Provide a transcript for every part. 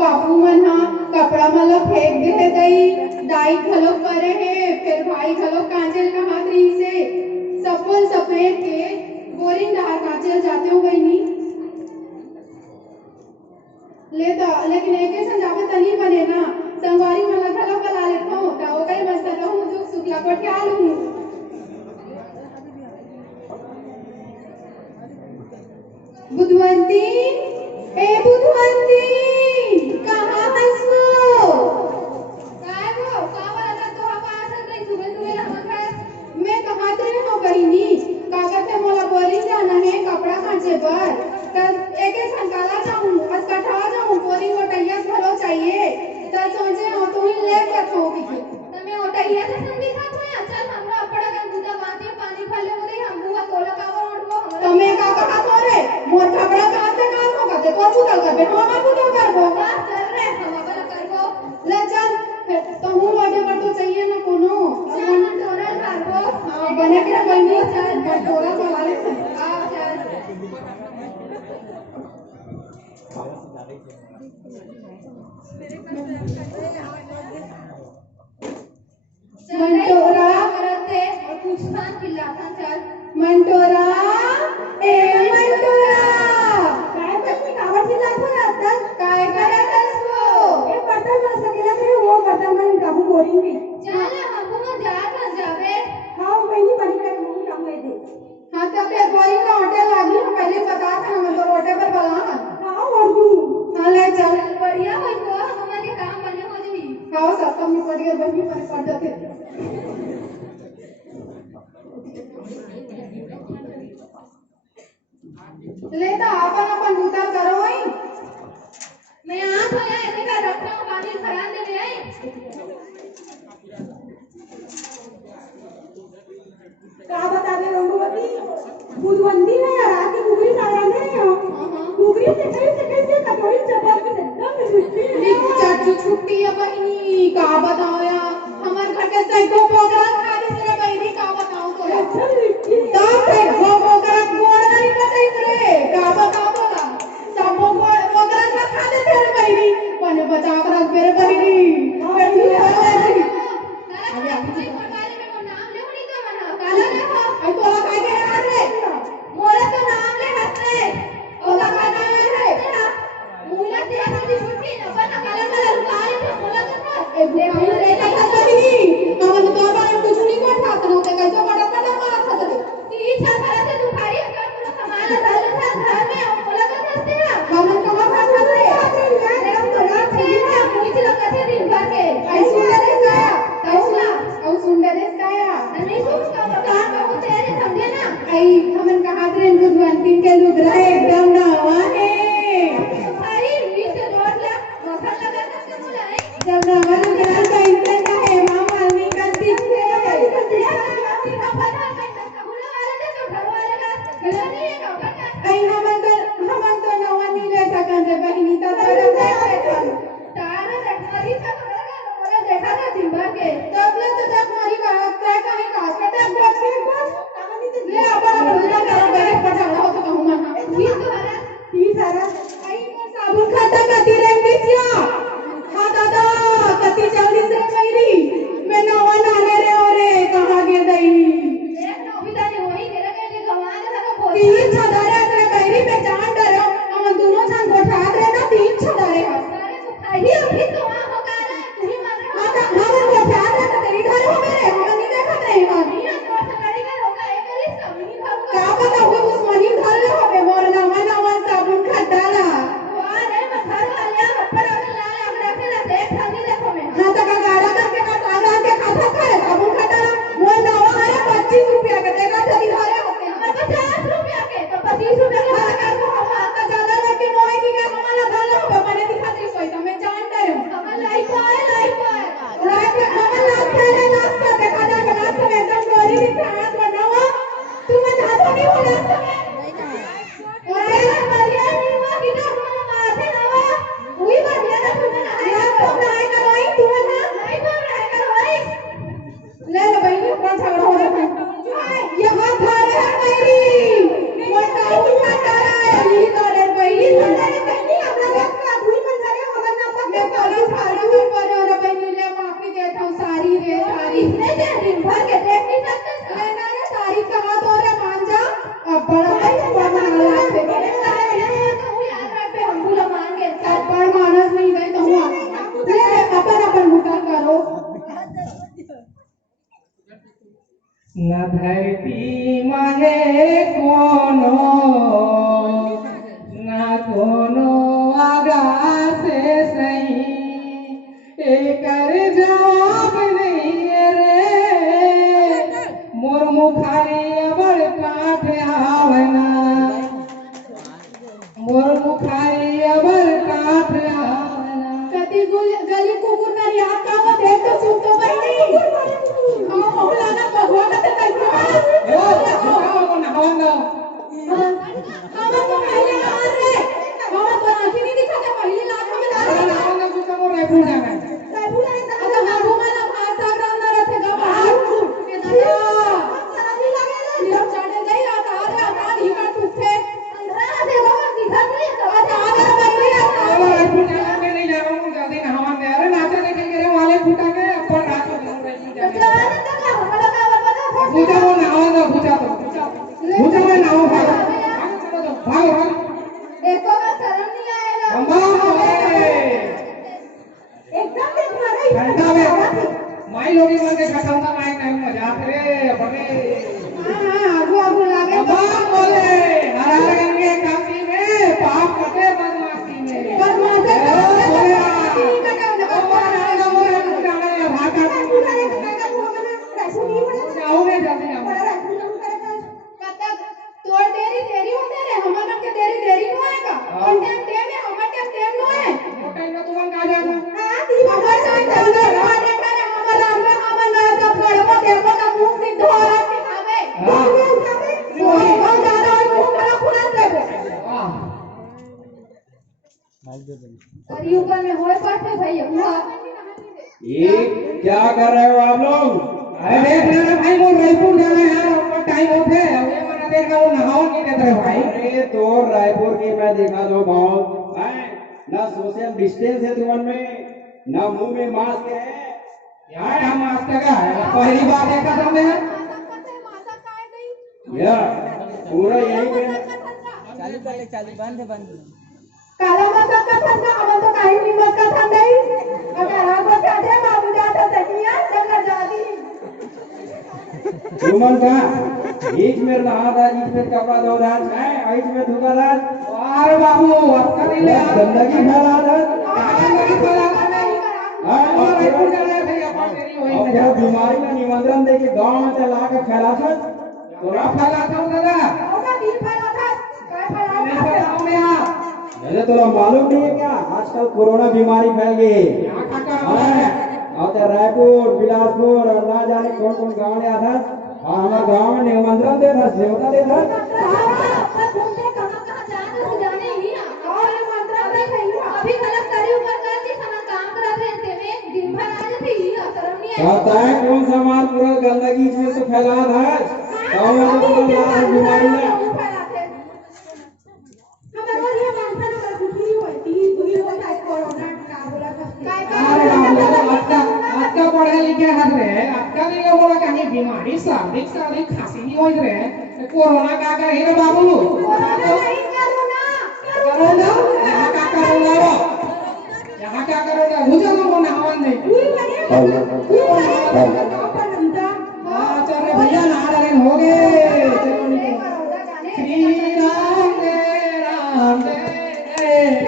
बाबू मन हा कपड़ा मला फेंक दे है दई दाई घलो करे है फिर भाई घलो कांचल कहा रही से सफल सफेद के बोरिंग डहार कांचल जाते हो बहनी लेकिन एक समझावे तनी बने ना संगवारी मला घलो बला लेता हूं ता ओ कई मस्त रहूं दुख सुख ला को ख्याल हूं बुधवंती ए बुधवंती कहां हंस वो काय वो कावर आता तो हा पास नहीं सुबह सुबह हम घर मैं कहां रे हो बहिनी कागज से मोला बोली जाना है कपड़ा कांचे पर तब एके संकाला जाऊं आज कठा जाऊं बोरी ओटैया घरो चाहिए त सोचे हो तू ही ले के थोकी तमे ओटैया से संगी खात है चल हमरा अपड़ा के बुदा बाती पानी फले उरे हम बुआ तोला कावर ओढ़बो तमे का कहा तोरे मोर कपड़ा कहां से काम होगा ते तो बुदा करबे हम बुदा करबो चल रे हम अपना करबो ले चल तो हूं रोडे पर तो चाहिए ना कोनो चल तोरा करबो हां बने के बनी चल तोरा चला ले हां चल मंटोरा करते और कुछ खान खिलाता चल मंटोरा ए मंटोरा काय बच्ची कावर खिलाता आता काय करत असो ए बटन बस सकेला रे वो बटन मन काबू बोरिंग भी चल हमको मजाक जावे हां बहनी बनी कर मुंह काम दे हां तब एक बारी का होटल लागी हम पहले बता था हम तो होटल पर बला हां और तू हां ले चल बढ़िया होई तो हमारे काम बने हो जाई हां सब कम पड़ गया बहनी पर पड़ जाते लेता अपन उतार करो ही मैं आ तो या इतने का रखता हूं पानी खड़ा दे ले आई का बता दे रंगवती बुधवंती ने रात की कुकरी सारा ने कुकरी से कैसे कटोरी चपात में एकदम चाची छुट्टी है बहनी का बताओ या हमार घर के सैको प्रोग्राम खाली से बहनी का बताओ तो तब सैको प्रोग्राम गोड़ नहीं बताई रे का बताओ बोला सब प्रोग्राम खा दे तेरे बहनी पने बचा कर रख मेरे बहनी बेटी है अरे अपनी वाले में को नाम ले नहीं का मना काला ले हो आई तोला काय के है रे मोरा तो नाम ले हट रे ओला का नाम है मुला तेरा की छुट्टी न बना काला काला रुकाले थे मोला तो एक ले ले का बहनी हम तो बारे कुछ नहीं कर खात न ते कैसे बड़ा बड़ा मारा था रे तीन साल भरा से तू खाई कर पूरा कमाल डाल था घर में मोला का करते हैं हम कहां भाग रहे हैं हम तो रात से पूछ लो कैसे दिन भर के ऐसे रे काया ऐसा औ सुंदर काया नहीं सोच का बता को तेरे समझे ना आई हमन कहा रे बुधवंती के लुगरा एकदम नवा है भाई बीच रोड ला मखन लगा के बुलाए जब नवा लुगरा का इंतजार का है मां मालनी करती है का पता करना सबूला वाले थे तो घर वाले का गला नहीं है का पता आई हमन तो नवा नहीं ले सकन रे बहनी ता तारा देखा तारा देखमारी का मोला देखा था दिन भर के तब ले तो देखमारी का ट्रैक कहीं काट के टैग बैठ के बस ले अपन बुला करो बैठ पर चढ़ा हो तो कहूं मैं ठीक सारा आई मैं साबुन खाता कती रे मिसिया हां दादा कती जल्दी से मेरी मैं नवा नाने रे ओरे कहां गिर गई देख ना अभी तानी वही तेरा के गवा दे सका बोल तीन छदारे तेरे बैरी पे जान डरो हम दोनों छन कोठा रे ना तीन छदारे अरे तू खाई अभी तो वहां हो का रे तू ही मार हां हम कोठा रे तो तेरी घर हो मेरे हम नहीं देखा नहीं मानी तो गाड़ी का होगा एक करी सब नहीं खाऊंगा क्या पता वो दुश्मनी घर ले हो बे मोर नवा साबुन खटाला वाह रे मैं घर वाले ऊपर आ लाल अगरा के ना देख खाली देखो मैं हां तो गाड़ा करके का सारा के खाता करे साबुन खटाला वो नवा है 25 रुपया का देगा तो दिहारे होते हमारे 50 रुपया के तो 25 रुपया के हमारा कर को हम आता ज्यादा लेके मोए की का हमारा घर हो मैंने दिखा दी सोई तो मैं जान डर हूं न धरती माहे कोनो न कोनो आगास सही एकर जवाब नहीं रे मोर मुखारी अबड़ काठ आवना मोर मुखारी अबड़ काठ आवना कति गली कुकुर ना याद का वो देख तो चुप तो बैठी हम मोहलाना भगवान का तक ए ओ नहावन दो हम तो पहले आ रे हम तो आंखें नहीं दिखाते पहले लात हमें ला रहे नहावन दो कुछ मोर रायपुर जाना है रायपुर नहीं था तो हम घुमाना भाषा ग्राम ना रहते गा बाहर के दादा सराजी लगे ले जब चढ़े गई रात आ ढीका टूटे अंधरा से बाबा दिखा नहीं तो आज आ गया बैठे चलो रायपुर जाना मैं नहीं जा रहा हूँ जल्दी नहावन दे अरे नाचा देखे करे वाले फूटा के अपन रात को रायपुर जाना पूजा वो नहावन दो पूजा में नहाओ भाग देखो का शर्म नहीं आएगा एकदम देखना नहीं ठंडा में माई लोगी मन के खटाऊंगा माई टाइम मजाक रे अपने हां आगू लागे बोले हरार गंगे काशी में पाप कटे बदमाशी में बदमाशी बोले ठीक है आओगे जल्दी आओ तोड़ देरी होते रे हमारा के देरी नो आएगा और टाइम है हमारा टाइम नो है वो टाइम में तुम कहां जाना हां दी हमारा टाइम हमारे करे हमारा हमारा सब गड़बड़ देखो का मुंह से धोरा के खावे बहुत ज्यादा और मुंह बड़ा खुला देबो और ऊपर में होए पड़ते भैया ये क्या कर रहे हो आप लोग? अरे देख रहे भाई वो रायपुर जाना है यार ऊपर टाइम होते है ये मना देख रहा वो नहावन नहीं देते रहे भाई अरे तो रायपुर की मैं देखा दो बहुत है ना सोशल डिस्टेंस है तुमन में ना मुंह में मास्क है यार क्या मास्क का है पहली बार देखा था मैं यार पूरा यही में चालू कर ले चालू बंद काला माता का ठंडा हम तो काहे निमक का ठंडा ही अगर हम जाते बाबू जाता तकिया चल जाती तुमन का एक में नहा था एक में कपड़ा धो रहा है एक में धोखा था अरे बाबू अच्छा नहीं ले गंदगी फैला था गंदगी फैला नहीं और रायपुर जाना है भैया अपन तेरी और वही क्या बीमारी का निमंत्रण दे के गांव में चला के फैला था तो आप फैला था दादा होगा दी फैला था काय फैला नहीं पता हमें यहाँ अरे तोरा मालूम नहीं है क्या आजकल कोरोना बीमारी फैल गई यहाँ का कर रहा है और तो रायपुर बिलासपुर और ना जाने कौन कौन गाँव में आता और हमारे गाँव में निमंत्रण दे था सेवता दे था घूमते कहां जाने ही और मंत्र नहीं कहीं अभी गलत करी ऊपर कर दी समा काम करा रहे थे में दिन भर आज थी शर्म नहीं है कहता है कौन सा माल पूरा गंदगी में तो फैला था गाँव में तो पूरा लाल बीमारी में आपका पढ़े लिखे हजरे आपका नहीं लोगों ने कहीं बीमारी सर्दी खांसी नहीं हो रहे कोरोना का कर हे बाबू करोना यहाँ का करोना यहाँ क्या करोगे मुझे लोगों ने हवन नहीं चल भैया नहा रहे हो गए श्री राम जय राम जय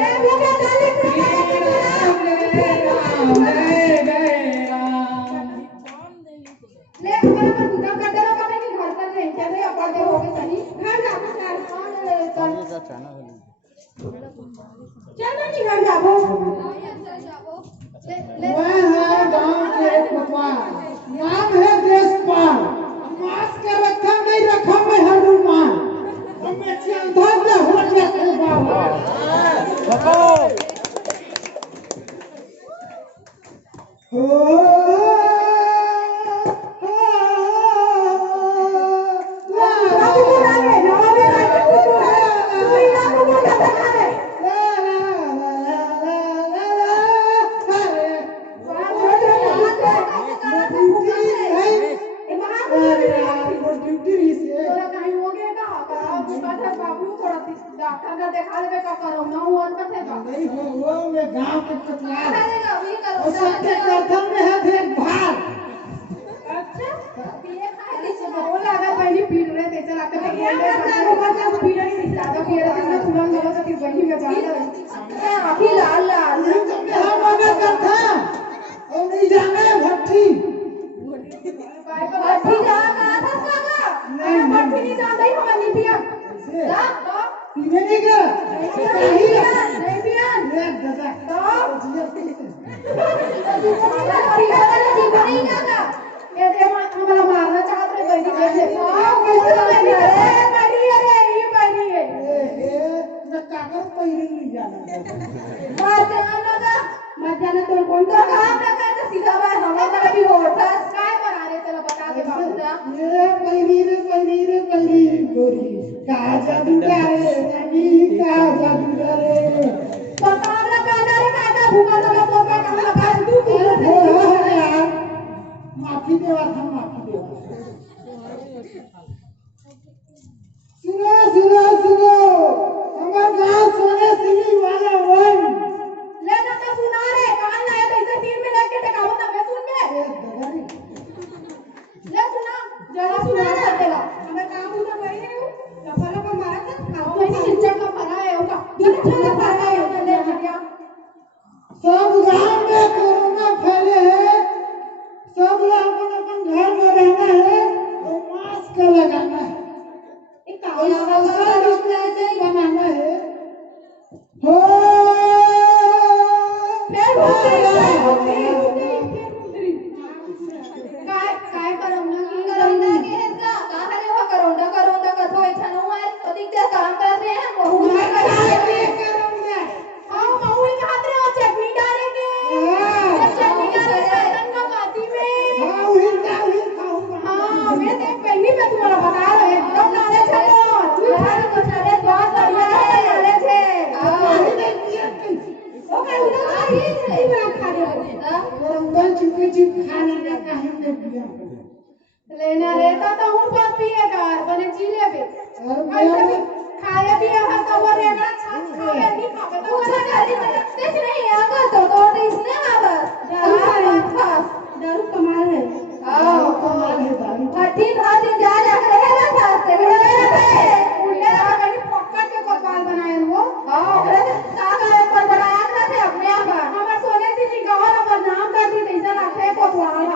नाम है देशपाल मास्क के रखा नहीं रखा मैं हनुमान हमें चंदा हो जाते बाबा नहीं हो मैं गांव के पटवार और सबके प्रथम में है देखभाल अच्छा ये खाए मला मारना चाहत रहे बहनी कैसे मत जाना तो कौन तो काम ना कर सीधा बात हमारा भी होता काय बना रहे चलो बता दे बाबूदा ये परी गोरी का जादू करे नगी का जादू करे पकावला कांदा रे कांदा भूका लगा तो काय काम लगा तू यार माफी देवा सुनो हमार गांव सोने सिली वाला वन ले ना तो सुना रे कान लाया तो इसे 3 मिनट के टकाओ ना मैं सुन के ले सुना जरा सुना ना तेरा हमें काम उधर करी नहीं हूं लफड़ा को मारा था काम तो नहीं चिंचा का भरा है होगा चिंचा का भरा है होगा ले हटिया सब गांव में कोरोना फैले है सब लोग अपन घर में रहना है और मास्क लगाना है एक काला बनाना है हो फिर काय करौंदा की करौंदा के इसका कहां है वो करौंदा कथो इच्छा न हुआ अधिक देर काम कर रहे हैं बहु करूंगा हां बहु कहां रहे हो चटनी डालेंगे चटनी डालेंगे रंगा बाती में हां वही खाऊंगा हां मैं देख पहली मैं तुम्हारा बता रहा है एकदम नाले चलो तू खाने को चले बहुत बढ़िया है नाले से ओ मैं उधर खाई नहीं बना खा रहे हो रंगल चुप खाने का काहे ने दिया लेना रहता तो हूं बात पिएगा बने चीले पे और मैं खाए भी है तो वो रेगड़ा छाछ खाए नहीं खावे तो वो गाड़ी तक नहीं आगा तो इसने बस दारू कमाल है आओ कमाल है दारू हड्डी भाजी जा रहे हैं ना साथ से उल्टे कहीं पकड़ के कोतवाल बनाए वो हां अरे सागा एक बार बनाया था थे अपने आप हमर सोने से निगाह पर नाम कर दी ऐसा रखे कोतवाल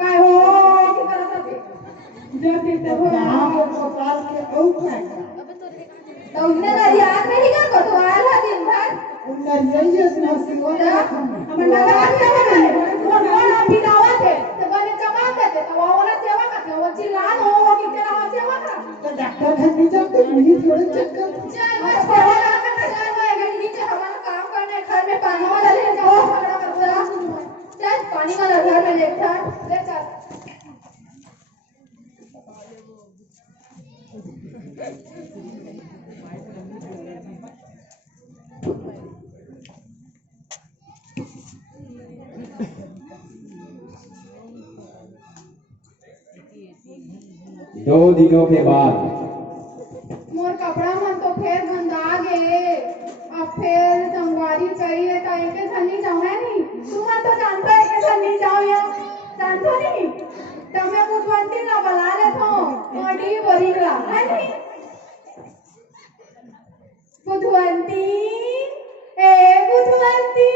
काय हो की तरह से जब देखते हो गांव के कोताल के औ का तो उन्हें ना याद नहीं कर कोतवाल है दिन भर उन्हें यही नरसिंह हम लगा के बनाए वो अभी दावा थे तो बने जमा देते तो वो वाला सेवा करते वो चिल्ला दो वो की तेरा सेवा कर तो डॉक्टर घर नहीं जाते नहीं थोड़े चेक कर चल मैं छोड़ा ना चल वो एक नीचे हमारा काम करने घर में पानी वाला ले जाओ झगड़ा मत करा चल पानी वाला घर में लेकर ले चल दो दिनों के बाद मोर कपड़ा मन तो फिर गंदा गए अब फिर संगवारी चाहिए तो एक धनी जाओ है नहीं तुम तो जानता है कि धनी जाओ या जानते नहीं तो मैं बुधवंती ना बुला लेता हूँ बॉडी बोरीला है नहीं बुधवंती ए बुधवंती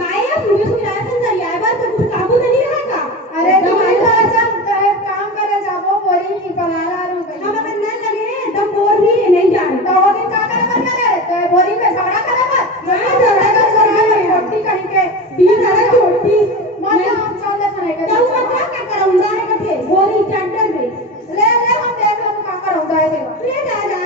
काय है मुझे सुनाया संजय यार बात तो कुछ काबू नहीं रहेगा अरे तुम्हारे जब काम करे जाबो बोरी की पलाला रू हम बनने लगे तब बोर भी नहीं जाने तो वो दिन का करे बन गए तो बोरी पे झगड़ा करे मत मैं झगड़ा कर छोटी कहीं के 20,000 छोटी मत हम चल ले सने के तो मत क्या करूंगा है कथे बोरी चंडर में ले हम देख हम का करूंगा है देवा ले जा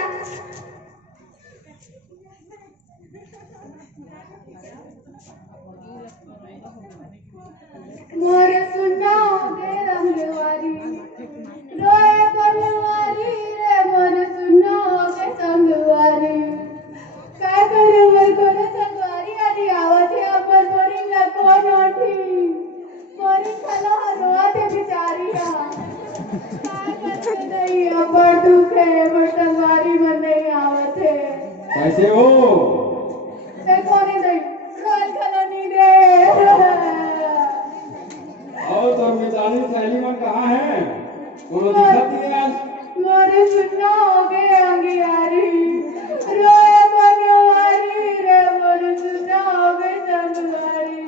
मोर सुना दे रंगवारी रोए बनवारी रे मोर सुना के संगवारी काय करे मोर कोने संगवारी आदि आवत है अपन मोरी ना कोन ओठी मोरी खलो रोते बिचारी हा काय करते नहीं अपन दुख है मोर संगवारी मन नहीं आवत है कैसे हो ते कोने नहीं रोज खलो नहीं दे और तो मितानी सहेली मन कहाँ है कोनो दिक्कत नहीं आज मोरे सुनना हो गए अंगियारी रोए बनवारी रे मोरे सुनना हो गए संगवारी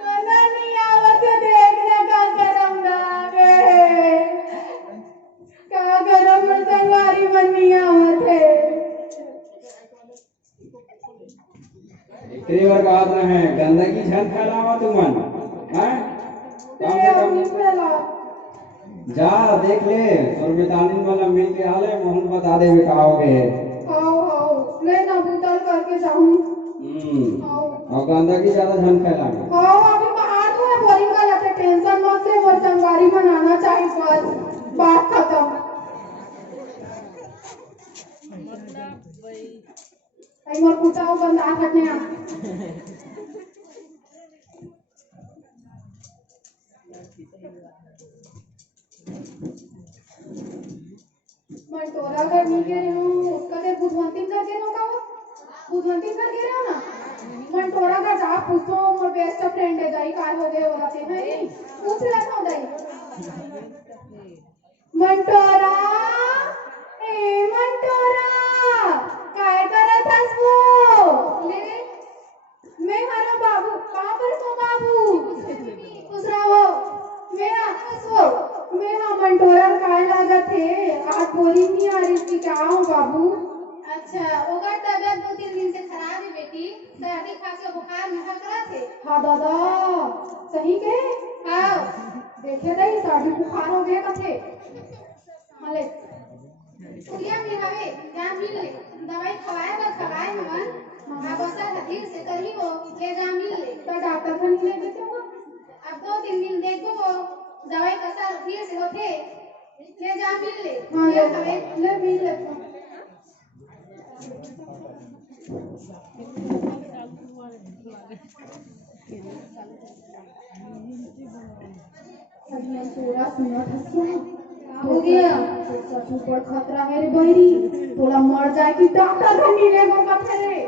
खाना नहीं आवत देखने का गरम लागे का गरम संगवारी मन नहीं आवत है एकरे और बात न है गंदगी झन फैलावा तुमन हैं कम से कम जा देख ले और मितानिन वाला मिल के आले मोहन बता दे भी कहाओगे आओ ले ना बुतल करके जाऊं और गंदगी ज्यादा झन फैलावे आओ अभी बाहर तो है बोरिंग का लगे टेंशन मत ले और संगवारी मनाना चाहिए बस बात खत्म आई मोर कुटाओ बंदा फटने आ मैं तोरा घर नहीं के रही हूँ कदे बुधवंती कर के नो का बुधवंती कर के रहो ना मैं तोरा घर जा पूछो मोर बेस्ट फ्रेंड है दाई काय हो गए ओरा ते है पूछ ले तो दाई मंटोरा ए मंटोरा काय करत हस वो ले मैं हरा बाबू कहां पर सो बाबू दूसरा वो मेरा सो मेरा मंटोरा काय लागत है आज बोली नहीं आ रही थी क्या हूं बाबू अच्छा ओकर तबियत 2-3 दिन से खराब है बेटी सर्दी खांसी बुखार में हकरा थे हाँ दादा सही के हाँ देखे दई सर्दी बुखार हो गया कथे हले कुलिया में हवे जान मिल ले दवाई खवाए बस खवाए मन अब असर धीरे से करही वो ले जा मिल ले तो डॉक्टर से नहीं ले देते हो अब 2-3 दिन देखो वो दवाई का असर धीरे से होथे ले जा मिल ले हाँ ले हवे ले मिल ले पूरा सुना था हो गया ऊपर खतरा है रे बहरी थोड़ा मर जाए कि डॉक्टर से मिलेगा कथे रे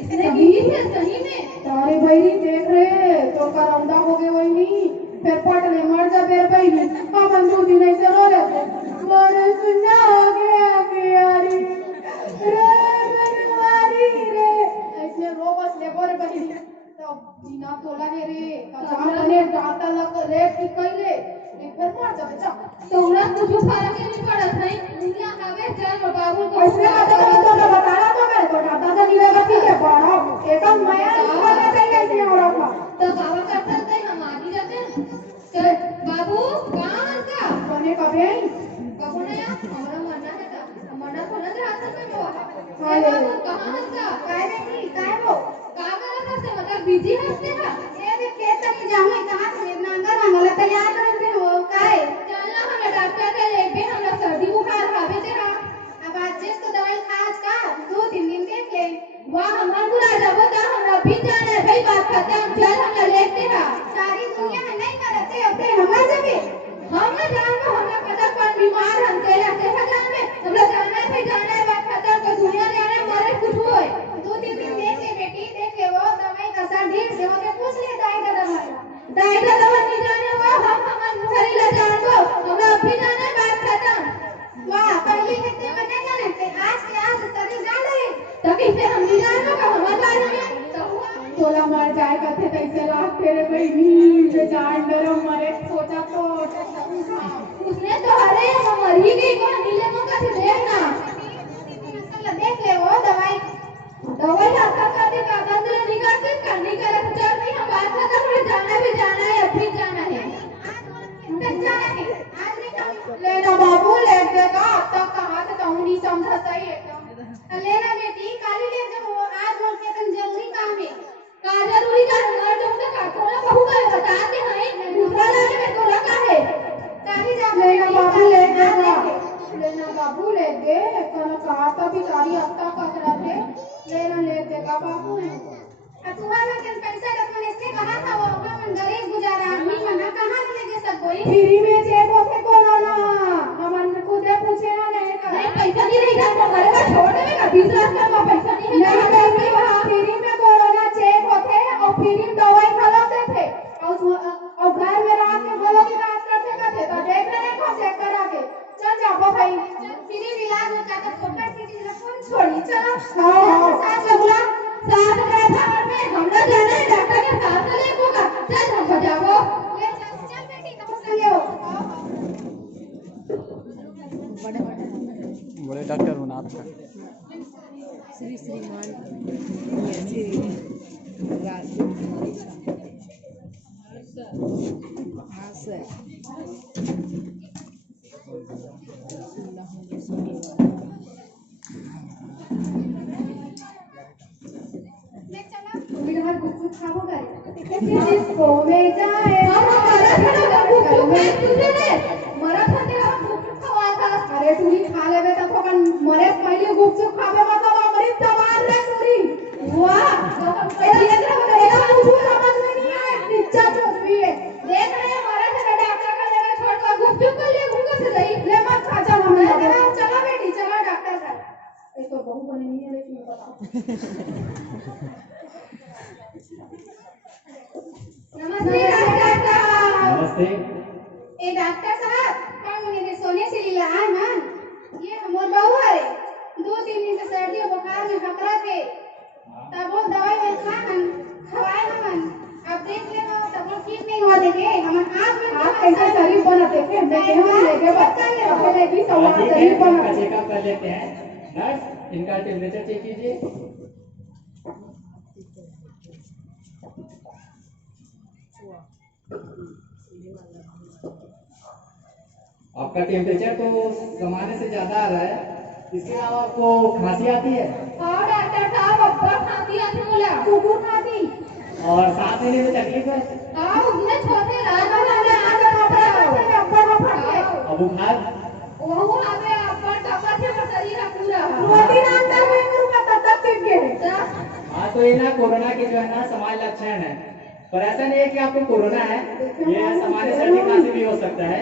इसने की है सही में तारे बहरी देख रहे तो करौंदा हो गए वही नहीं फिर पट ले मर जा बेर बहरी हम 2 दिन ऐसे रो लेते मरे सुना हो गया कि यारी रे मनवारी रे ऐसे रो बस ले बोर बहरी तो जीना तोला है रे कचा बने डाटा लग ले ठीक कइले एक फिर मर जा बच्चा तोरा कुछ फर्क नहीं पड़त है दुनिया हवे चल बाबू को ऐसे तो बताया तो मेरे को डाटा से मिलेगा ठीक है बड़ा एकदम नया निकलना चाहिए ऐसे हो रहा था तो बाबा करता है हम आगे जाते हैं चल बाबू कहां का बने कभी बाबू ने हमारा मरना है का मरना थोड़ा सा हाथ में हुआ हाँ, है ले। बाबू कहां का काय बेटी काय वो का करत है मतलब बिजी हंसते हैं ये भी खेत तक जाऊं कहां से नांगर वांगला तैयार कर दे वो काय चलना हम डॉक्टर के लेके हम सर्दी बुखार खावे थे अब आज जिस तो दवाई खा आज का 2-3 दिन देख ले वाह हमार बुला जब का हमरा भी जाने भाई बात खत्म चल हम लेते हैं सारी दुनिया है नहीं करते अपने हमारे जगह हम जान में हमरा पता कौन बीमार हम के रहते हैं जान में हमरा जाना है भाई जाना है बात खत्म को दुनिया जाने मरे कुछ होए 2-3 दिन देख ले बेटी देख ले वो दवाई का असर ढेर से होके पूछ ले दाई का दवाई दाइदा दवा नहीं जाने हुआ हम हमार घर ले जान को हमरा अभी जाना है बात खत्म वाह पहले कितने बने जाने थे आज के आज सभी जान ले तभी से हम नहीं जानो का हमार बारे में तोला मर जाए कथे कैसे लाख तेरे बहनी बेचार डरो मरे सोचा तो उसने तो अरे हम मर ही गई को नीले मुंह का से देखना देख ले वो दवाई दवाई आता करते का बंद नहीं करते करनी करे तो चल नहीं हम बात खत्म हो जाना भी जाना है अभी जाना है तक जाना है आज नहीं कभी लेना बाबू ले देगा अब तक कहां से कहूं नहीं समझा सही एकदम लेना बेटी काली ले जाओ आज बोल के तन जरूरी काम है का जरूरी का हमार जो तो का तोरा बहू का बताते हैं दूसरा लाने में तोरा का है काली जा लेना बाबू ले देगा लेना बाबू ले दे कन कहा था भिखारी अत्ता कचरा थे लेना ले देगा बाबू है तुम्हारा कन पैसा रखने इसने कहा था वो अपन गरीब गुजारा आदमी मना कहां से लेके सब कोई फ्री में चेक होते कोरोना हमन खुदे पूछे ना नहीं कर नहीं पैसा नहीं रही था तो घरे का छोड़ देगा 20 लाख का पैसा नहीं है नहीं बेटी वहाँ फ्री में कोरोना चेक होते और फ्री में दवाई खिलाते थे और घर में रात के बोलो की रात करते थे तो देख रहे हैं चेक करा के चल जाओ भाई फ्री इलाज होता तो फोकट की चीज फोन छोड़ी चलो हाँ साथ लगला साथ बैठा में हमरा जाना है डॉक्टर के साथ लेकोगा चल हम बजाओ ले चल बेटी तुम संगे हो बड़े डॉक्टर बना आपका श्री श्रीमान ले चला तुम्ही घर गुपचुप खावो गए जिसको में जाए गुपचुप खवाया था अरे टूरी खा लेबे त तो मरे पहले गुपचुप खाबे मतलब हमारी तवार रे टूरी वाह धीरेन्द्र मेरा कुछ समझ में नहीं आया निच्चा चोदवी है देख रहे हैं हमारा से डॉक्टर का जगह छोड़कर गुपचुप कर लिए घूम से गई ले मत खा जा हमें चला बेटी चला डॉक्टर का ये तो बहू बनी नहीं है लेकिन बताओ नमस्ते डॉक्टर नमस्ते। ए डॉक्टर साहब हम मेरे सोने से लीला है ना ये हमर बहू है 2-3 दिन से सर्दी और बुखार में खतरा थे तब वो दवाई में खान खवाए हमन अब देख ले तब वो ठीक नहीं हुआ देखे हमन आप कैसे शरीर बना देखे देखे हम लेके बच्चा ले पहले भी सवाल शरीर बना चेकअप कर लेते हैं। नर्स इनका टेम्परेचर चेक कीजिए। आपका टेम्परेचर तो सामान्य से ज्यादा आ रहा है। इसके अलावा आपको खांसी आती है हां डॉक्टर साहब अब खांसी आती बोला कुकुर खांसी और सांस लेने में तकलीफ है हां उसने छोटे रात वाले आगे अब्बर फटे और बुखार वो आवे अब्बर टपर से शरीर पूरा रोटी अंदर में रुका तब टिक गए हाँ तो ये ना कोरोना के जो है ना सामान्य लक्षण है पर ऐसा नहीं है कि आपको कोरोना है ये सामान्य सर्दी खांसी भी हो सकता है।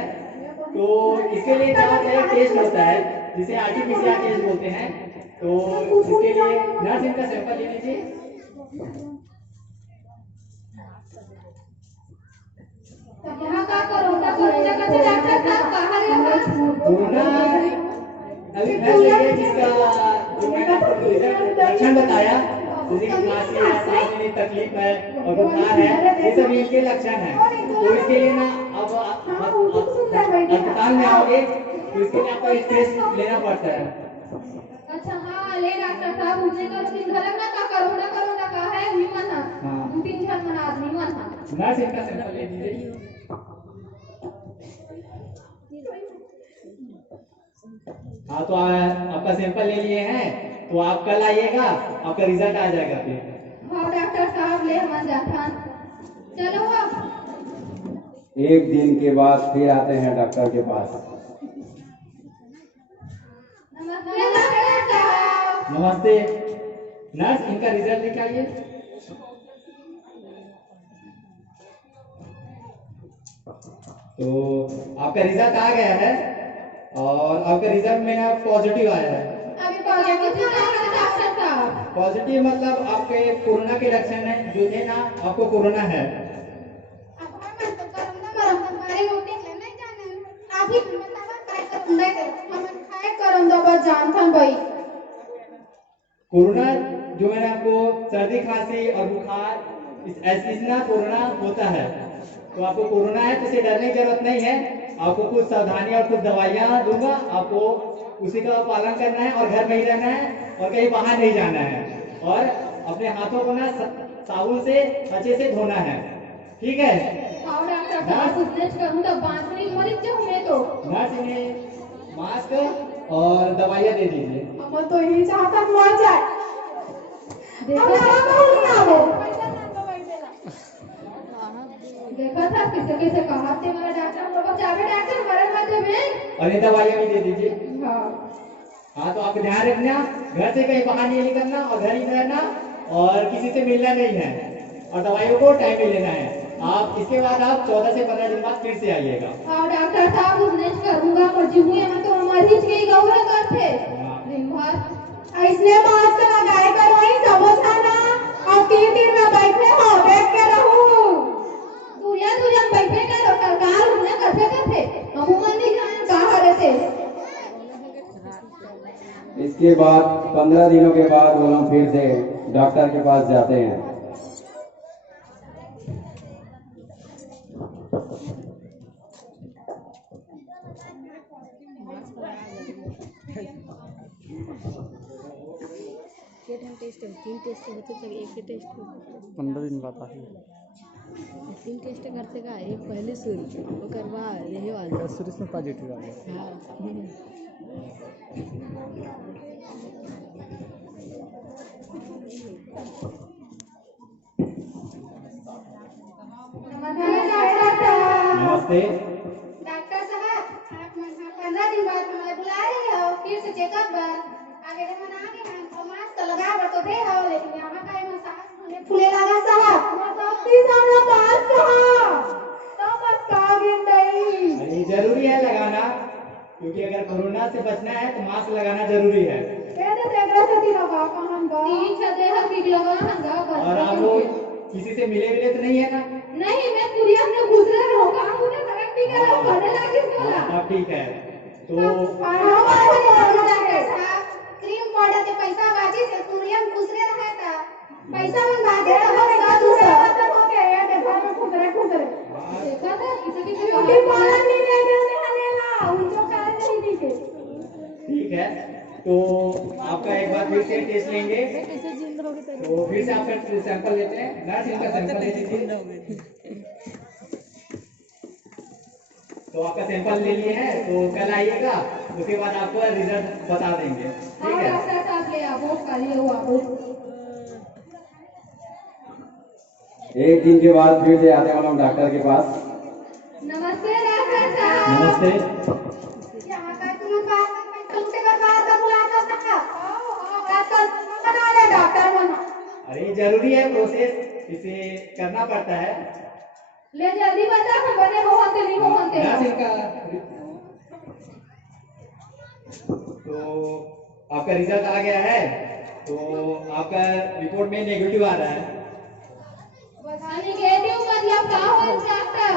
तो इसके लिए क्या होता है टेस्ट होता है जिसे आरटीपीसीआर टेस्ट बोलते हैं। तो इसके लिए नर्स इनका सैंपल ले लीजिए। यहाँ का कोरोना कैसे डॉक्टर साहब बाहर है कोरोना अभी फैल रही है जिसका जो मैंने आपको लक्षण बताया जैसे कि खांसी है सांस लेने में तकलीफ है और बुखार है ये सब इनके लक्षण है। तो इसके लिए ना अब अस्पताल में आओगे तो इसके लिए आपको टेस्ट लेना पड़ता है। अच्छा हाँ ले डॉक्टर साहब मुझे कल दिन घर ना का कोरोना का है निमन है 2-3 जन मना आदमी मन है नर्स इनका सैंपल ले लीजिए। हाँ तो आपका सैंपल ले लिए हैं तो आप कल आइएगा आपका रिजल्ट आ जाएगा फिर। हाँ डॉक्टर साहब ले हम जाता चलो अब 1 दिन के बाद फिर आते हैं डॉक्टर के पास। नमस्ते डॉक्टर साहब नमस्ते। नर्स इनका रिजल्ट निकालिए। तो आपका रिजल्ट आ गया है और आपका रिजल्ट में ना पॉजिटिव आया है। अभी पॉजिटिव है डॉक्टर साहब पॉजिटिव मतलब आपके कोरोना के लक्षण है जो थे ना आपको कोरोना है। अब हम तो कोरोना बारे में नहीं जाने अभी बतावा काय करूं नहीं हम काय करम दबा जानथन भाई कोरोना जो मैंने आपको सर्दी खांसी और बुखार इसना कोरोना होता है। तो आपको कोरोना है तो इसे डरने की जरूरत नहीं है। आपको कुछ सावधानी और कुछ दवाइयाँ दूंगा आपको उसी का पालन करना है और घर में ही रहना है और कहीं बाहर नहीं जाना है और अपने हाथों को ना साबुन से अच्छे से धोना है ठीक है। आओ डॉक्टर साहब कुछ करूं तो बांसुरी मरीज जो मैं तो नर्स इन्हें मास्क और दवाइयाँ दे दीजिए। हम तो यही चाहता मर जाए देखा था किसे किसे कहा थे मेरा डॉक्टर लोग जावे डॉक्टर मरन मत देवे और ये दवाइयाँ भी दे दीजिए। हां हाँ तो आप ध्यान रखना घर से कहीं बाहर नहीं निकलना और घर ही रहना और किसी से मिलना नहीं है और दवाइयों को टाइम में लेना है। आप इसके बाद आप 14 से 15 दिन बाद फिर से आइएगा। आओ डॉक्टर साहब उसने करूंगा पर जीवनी में तो हमारी के गौरव करते दिन भर इसने मास्क लगाए करो ही समझा ना और 3 दिन में बैठे हो देख के रहूं दुनिया बैठे करो सरकार उन्हें कैसे करते हम मंदिर जाने कहां रहते। इसके बाद 15 दिनों के बाद वो लोग फिर से डॉक्टर के पास जाते हैं। टेस्ट 3 टेस्ट होते थे एक टेस्ट 15 दिन बाद आती है। तीन टेस्ट करते का एक पहले शुरू ओकर बाद यही वाला शुरू में पॉजिटिव आ गया। नमस्ते। डॉक्टर साहब, आप 15 दिन बाद हमें बुला रही हो फिर से चेकअप पर। आगे देखो ना आगे हम तो मास्क लगा कर तो दे हो, लेकिन यहाँ का मसाज होने फूले लगा साहब। सबकी सामने बात कहा तो बस कागिन नहीं। अरे जरूरी है लगाना, क्योंकि अगर कोरोना से बचना है तो मास्क लगाना जरूरी है। तेरे तेरे से तीनों का कहन का तीन छदे हर की लगा हंगा कर। और आप लोग किसी से मिले मिले तो नहीं है ना? नहीं, मैं पूरी अपने गुजरे रहो काम मुझे फर्क नहीं कर रहा करने लगी बोला। हाँ ठीक है। तो क्रीम पाउडर के पैसा बाजी से तुरियम खुसरे रहा था। पैसा मन बाजे तो बस दादू से हो गया ये देखो खुसरे देखा था किसी की ब्यूटी पार्लर नहीं ले गए हनेला उनको कार्य नहीं दिखे। ठीक है, तो आपका एक बार फिर से टेस्ट लेंगे। तो फिर से आपका सैंपल लेते हैं। नर्स इनका सैंपल ले लीजिए। तो आपका सैंपल ले लिए हैं, तो कल आइएगा, उसके बाद आपको रिजल्ट बता देंगे। ठीक है। डॉक्टर साहब ले आओ खाली हो आओ। एक दिन के बाद फिर से आने वाला हूँ डॉक्टर के पास। नमस्ते डॉक्टर साहब। नमस्ते। यहाँ का तुम बात तुमसे कर बात का बुलाता था। डॉक्टर बना ले डॉक्टर बना। अरे जरूरी है प्रोसेस, इसे करना पड़ता है। ले जल्दी बता हम बने हो होते नहीं हो होते। नर्स इनका तो आपका रिजल्ट आ गया है, तो आपका रिपोर्ट में नेगेटिव आ रहा है। नेगेटिव मतलब क्या हो डॉक्टर?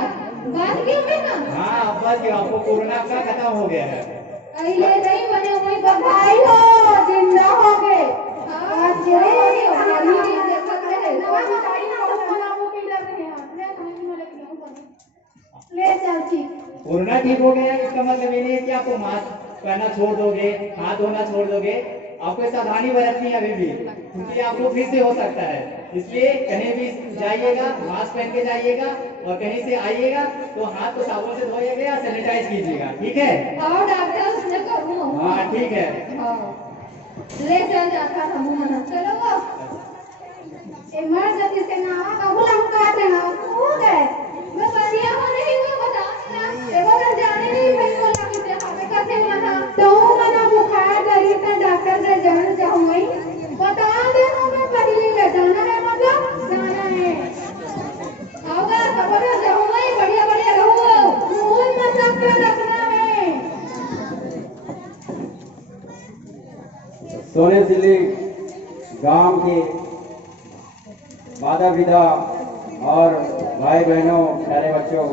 बात क्यों है ना? हाँ, बस ये आपको कोरोना का खत्म हो गया है। पहले नहीं बने हुए बधाई हो जिंदा हो गए। आज ये हमारी देखत रहे। नवा बधाई ना तो खाना वो पी रहे हैं। ले चल ठीक। कोरोना ठीक हो गया, इसका मतलब ये नहीं है कि आपको मास्क पहनना छोड़ दोगे, हाथ धोना छोड़ दोगे। आपको सावधानी बरतनी है अभी भी, क्योंकि आपको फिर से हो सकता है। इसलिए कहीं भी जाइएगा मास्क पहन के जाइएगा, और कहीं से आइएगा तो हाथ को साबुन से धोइएगा या सैनिटाइज कीजिएगा। ठीक है? और डॉक्टर उसने करूँ। हाँ ठीक है। ले चल जाता हम मना चलो इमरजेंसी से ना कबूल हम काटे ना हो गए। मैं बढ़िया हो नहीं मैं बता ना एगो ना जाने नहीं भाई बोला कि हमें कैसे मना तो मना बुखार करी तो डॉक्टर से जान जाऊंगी। बता दे हमें पहले ले जाना है मतलब जाना है। आओगा खबर जाऊंगा बढ़िया बढ़िया रहो। मुंह में सब रखना है। सोने दिल्ली गांव के माता पिता और भाई बहनों, प्यारे बच्चों,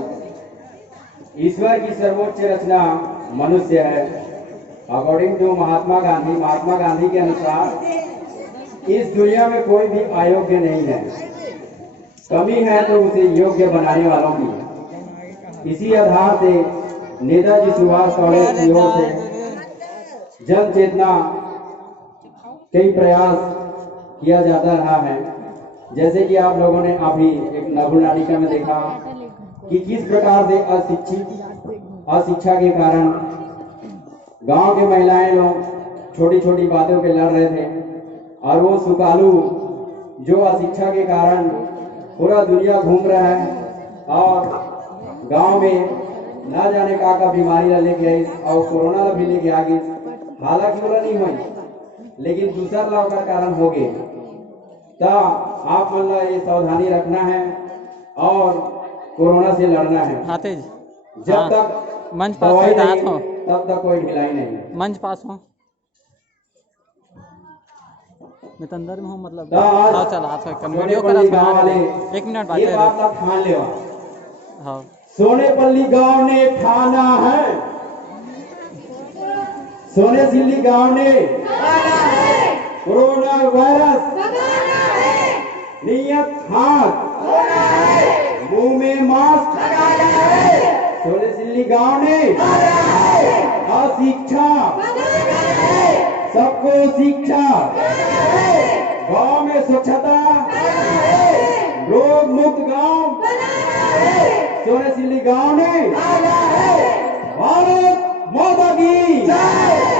ईश्वर की सर्वोच्च रचना मनुष्य है। अकॉर्डिंग टू महात्मा गांधी के अनुसार इस दुनिया में कोई भी अयोग्य नहीं है। कमी है तो उसे योग्य बनाने वालों की। इसी आधार से नेताजी सुभाष कांग्रेस की ओर से जन चेतना कई प्रयास किया जाता रहा है। जैसे कि आप लोगों ने अभी एक नभु नाटिका में देखा कि किस प्रकार से अशिक्षा के कारण गांव के महिलाएं लोग छोटी छोटी बातों पे लड़ रहे थे, और वो सुकालू जो अशिक्षा के कारण पूरा दुनिया घूम रहा है और गांव में ना जाने का बीमारी लेके आई और कोरोना भी लेके आ गई। हालांकि बोला नहीं हुई, लेकिन दूसरा लाभ का कारण हो गए। तो आप मतलब ये सावधानी रखना है और कोरोना से लड़ना है। जब तक मंच पास दवाई हो नहीं, तब तक कोई ढिलाई नहीं। मंच पास हो मैं तो अंदर में हूँ मतलब तो आज चल हाथ वीडियो करा वाले 1 मिनट बाद ये बात आप ठान ले। हाँ सोनेपल्ली गांव ने ठाना है, सोनेसिल्ली गांव ने कोरोना वायरस नियत हाथ मुंह में मास्क सोनेसिल्ली गांव ने अशिक्षा सबको शिक्षा, गांव में स्वच्छता, रोग मुक्त गांव सोने सिल्ली गांव ने भारत माता की